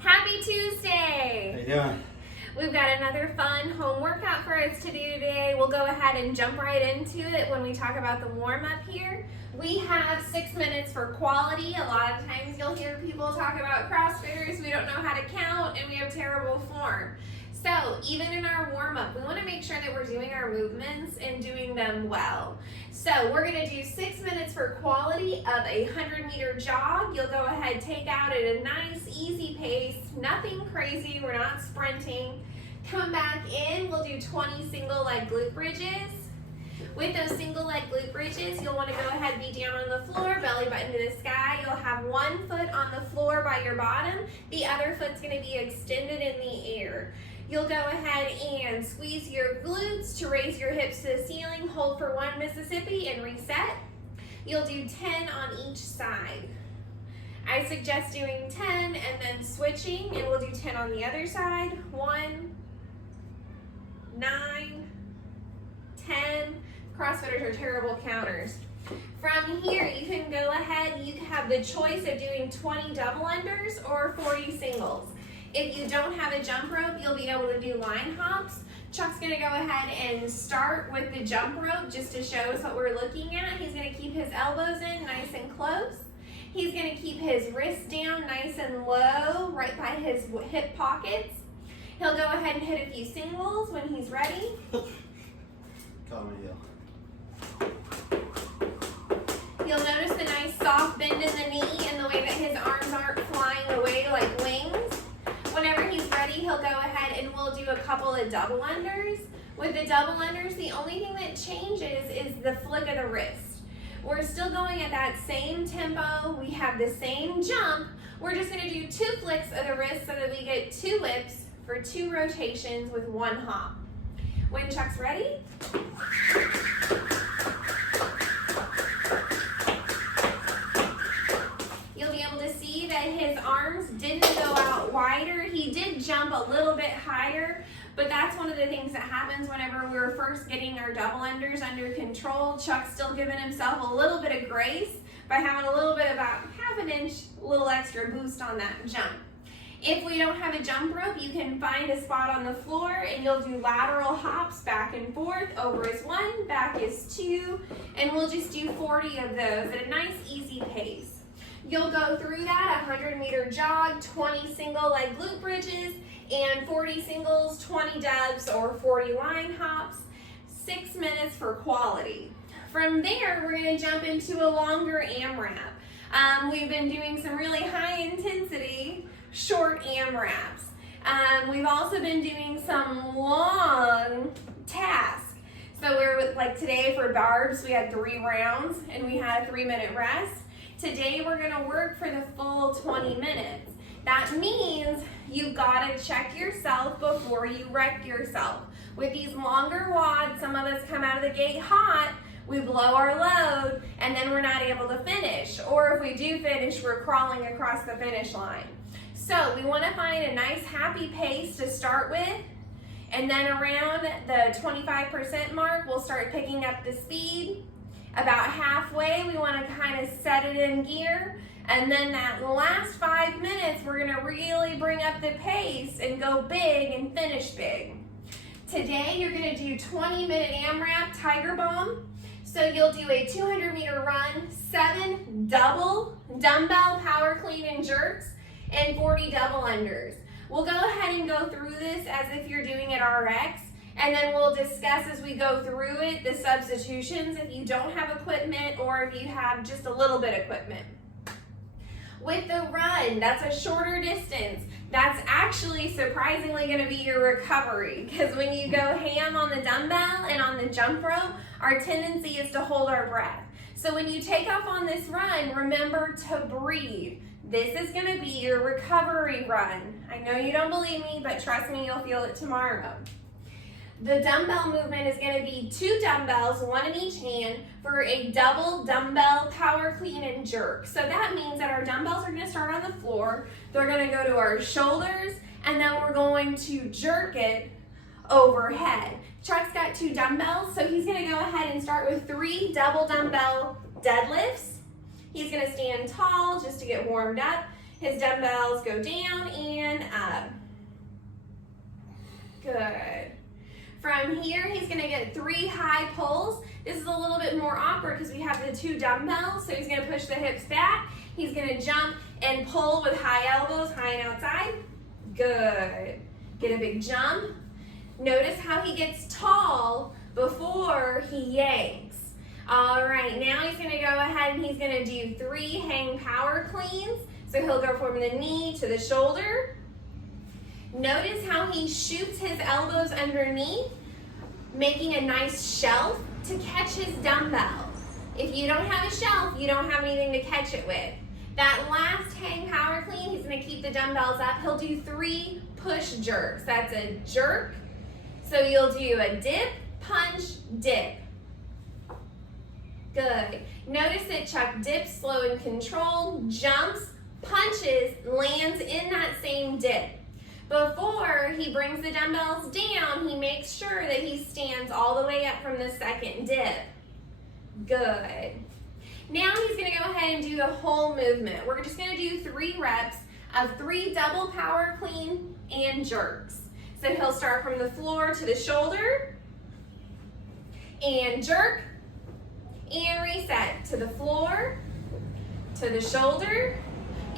Happy Tuesday! How you doing? We've got another fun home workout for us to do today. We'll go ahead and jump right into it when we talk about the warm-up here. We have 6 minutes for quality. A lot of times you'll hear people talk about CrossFitters, we don't know how to count, and we have terrible form. So even in our warm-up, we want to make sure that we're doing our movements and doing them well. So we're going to do 6 minutes for quality of a 100-meter jog. You'll go ahead, take out at a nice, easy pace, nothing crazy, we're not sprinting. Come back in, we'll do 20 single leg glute bridges. With those single leg glute bridges, you'll want to go ahead and be down on the floor, belly button to the sky. You'll have one foot on the floor by your bottom, the other foot's going to be extended in the air. You'll go ahead and squeeze your glutes to raise your hips to the ceiling, hold for 1 Mississippi and reset. You'll do 10 on each side. I suggest doing 10 and then switching, and we'll do 10 on the other side. 1, 9, 10. CrossFitters are terrible counters. From here, you can go ahead, you have the choice of doing 20 double unders or 40 singles. If you don't have a jump rope, you'll be able to do line hops. Chuck's gonna go ahead and start with the jump rope just to show us what we're looking at. He's gonna keep his elbows in nice and close. He's gonna keep his wrists down nice and low, right by his hip pockets. He'll go ahead and hit a few singles when he's ready. You'll notice the nice soft bend in the knee and the way that his arms aren't flying away like wings. Whenever he's ready, he'll go ahead and we'll do a couple of double unders. With the double unders, the only thing that changes is the flick of the wrist. We're still going at that same tempo. We have the same jump. We're just going to do 2 flicks of the wrist so that we get 2 whips for 2 rotations with 1 hop. When Chuck's ready, you'll be able to see that his arms didn't go out wider. He did jump a little bit higher, but that's one of the things that happens whenever we're first getting our double unders under control. Chuck's still giving himself a little bit of grace by having a little bit, about half an inch, a little extra boost on that jump. If we don't have a jump rope, you can find a spot on the floor and you'll do lateral hops back and forth. Over is 1, back is 2, and we'll just do 40 of those at a nice, easy pace. You'll go through that 100-meter jog, 20 single leg glute bridges, and 40 singles, 20 dubs, or 40 line hops. 6 minutes for quality. From there, we're going to jump into a longer AMRAP. We've been doing some really high intensity short AMRAPs. We've also been doing some long tasks. So we're like today for barbs, we had 3 rounds and we had a 3-minute rest. Today we're gonna work for the full 20 minutes. That means you've gotta check yourself before you wreck yourself. With these longer wads, some of us come out of the gate hot, we blow our load, and then we're not able to finish. Or if we do finish, we're crawling across the finish line. So we want to find a nice happy pace to start with, and then around the 25% mark, we'll start picking up the speed. About halfway, we want to kind of set it in gear, and then that last 5 minutes, we're going to really bring up the pace and go big and finish big. Today, you're going to do 20-minute AMRAP Tiger Bomb. So you'll do a 200-meter run, 7 double dumbbell power clean and jerks, and 40 double unders. We'll go ahead and go through this as if you're doing it RX, and then we'll discuss as we go through it the substitutions if you don't have equipment or if you have just a little bit of equipment. With the run, that's a shorter distance. That's actually surprisingly going to be your recovery, because when you go ham on the dumbbell and on the jump rope, our tendency is to hold our breath. So when you take off on this run, remember to breathe. This is going to be your recovery run. I know you don't believe me, but trust me, you'll feel it tomorrow. The dumbbell movement is going to be 2 dumbbells, 1 in each hand, for a double dumbbell power clean and jerk. So that means that our dumbbells are going to start on the floor, they're going to go to our shoulders, and then we're going to jerk it overhead. Chuck's got 2 dumbbells, so he's going to go ahead and start with 3 double dumbbell deadlifts. He's going to stand tall just to get warmed up. His dumbbells go down and From here, he's gonna get 3 high pulls. This is a little bit more awkward because we have the 2 dumbbells, so he's gonna push the hips back. He's gonna jump and pull with high elbows, high and outside. Good. Get a big jump. Notice how he gets tall before he yanks. All right, now he's gonna go ahead and he's gonna do 3 hang power cleans. So he'll go from the knee to the shoulder. Notice how he shoots his elbows underneath, making a nice shelf to catch his dumbbell. If you don't have a shelf, you don't have anything to catch it with. That last hang power clean, he's gonna keep the dumbbells up. He'll do 3 push jerks. That's a jerk. So you'll do a dip, punch, dip. Good. Notice that Chuck dips slow and controlled, jumps, punches, lands in that same dip. Before he brings the dumbbells down, he makes sure that he stands all the way up from the second dip. Good. Now he's gonna go ahead and do the whole movement. We're just gonna do 3 reps of 3 double power clean and jerks. So he'll start from the floor to the shoulder, and jerk, and reset to the floor, to the shoulder,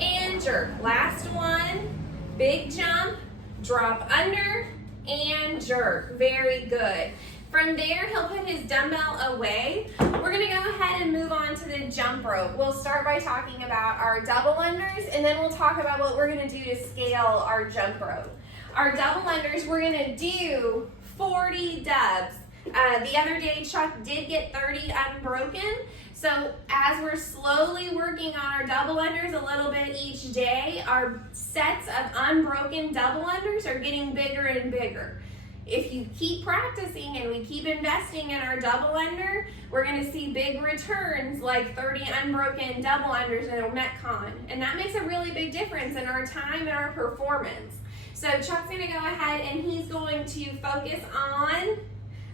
and jerk. Last one, big jump, drop under, and jerk. Very good. From there, he'll put his dumbbell away. We're gonna go ahead and move on to the jump rope. We'll start by talking about our double unders, and then we'll talk about what we're gonna do to scale our jump rope. Our double unders, we're gonna do 40 dubs. The other day, Chuck did get 30 unbroken. So as we're slowly working on our double unders a little bit each day, our sets of unbroken double unders are getting bigger and bigger. If you keep practicing and we keep investing in our double under, we're gonna see big returns like 30 unbroken double unders in a Metcon. And that makes a really big difference in our time and our performance. So Chuck's gonna go ahead and he's going to focus on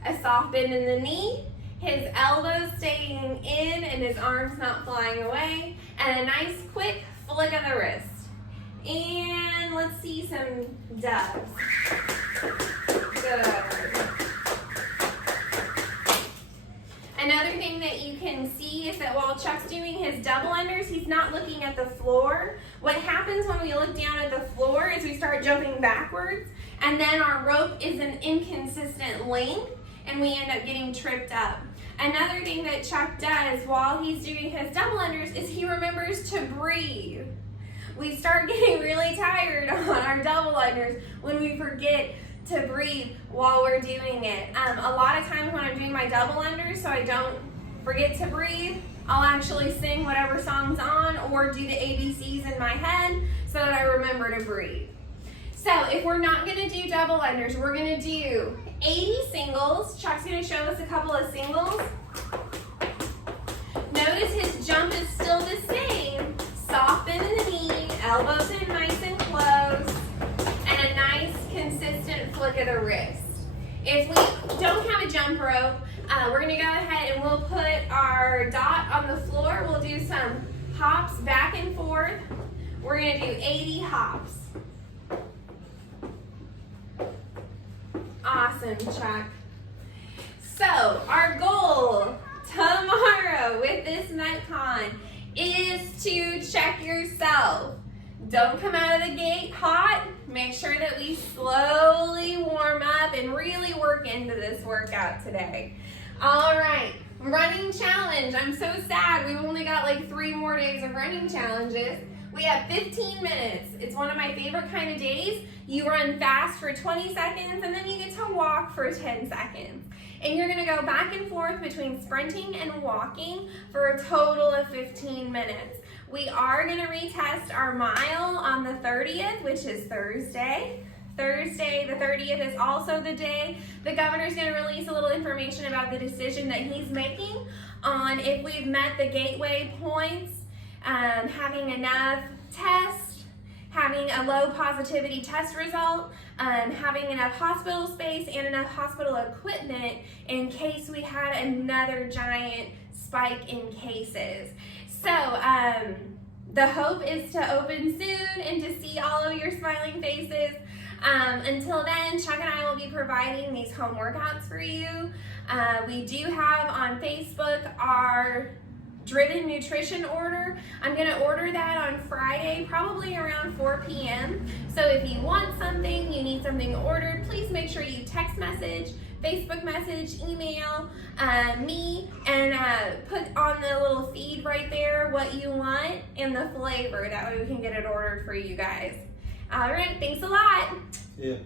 a soft bend in the knee, his elbows staying in and his arms not flying away, and a nice quick flick of the wrist. And let's see some dubs. Good. Another thing that you can see is that while Chuck's doing his double unders, he's not looking at the floor. What happens when we look down at the floor is we start jumping backwards, and then our rope is an inconsistent length, and we end up getting tripped up. Another thing that Chuck does while he's doing his double unders is he remembers to breathe. We start getting really tired on our double unders when we forget to breathe while we're doing it. A lot of times when I'm doing my double unders, so I don't forget to breathe, I'll actually sing whatever song's on or do the ABCs in my head so that I remember to breathe. So if we're not gonna do double unders, we're gonna do 80 singles. Chuck's gonna show us a couple of singles. Notice his jump is still the same. Soft bend in the knee, elbows in nice and close, and a nice consistent flick of the wrist. If we don't have a jump rope, we're gonna go ahead and we'll put our dot on the floor. We'll do some hops back and forth. We're gonna do 80 hops. Awesome, Chuck. So our goal tomorrow with this Metcon is to check yourself. Don't come out of the gate hot. Make sure that we slowly warm up and really work into this workout today. All right, running challenge. I'm so sad. We've only got like 3 more days of running challenges. We have 15 minutes. It's one of my favorite kind of days. You run fast for 20 seconds and then you get to walk for 10 seconds. And you're gonna go back and forth between sprinting and walking for a total of 15 minutes. We are gonna retest our mile on the 30th, which is Thursday. Thursday, the 30th, is also the day the governor's gonna release a little information about the decision that he's making on if we've met the gateway points, having enough tests, having a low positivity test result, having enough hospital space and enough hospital equipment in case we had another giant spike in cases. So the hope is to open soon and to see all of your smiling faces. Until then, Chuck and I will be providing these home workouts for you. We do have on Facebook our Driven Nutrition order. I'm going to order that on Friday, probably around 4 p.m. So if you want something, you need something ordered, please make sure you text message, Facebook message, email me, and put on the little feed right there what you want and the flavor. That way we can get it ordered for you guys. All right, thanks a lot. Yeah.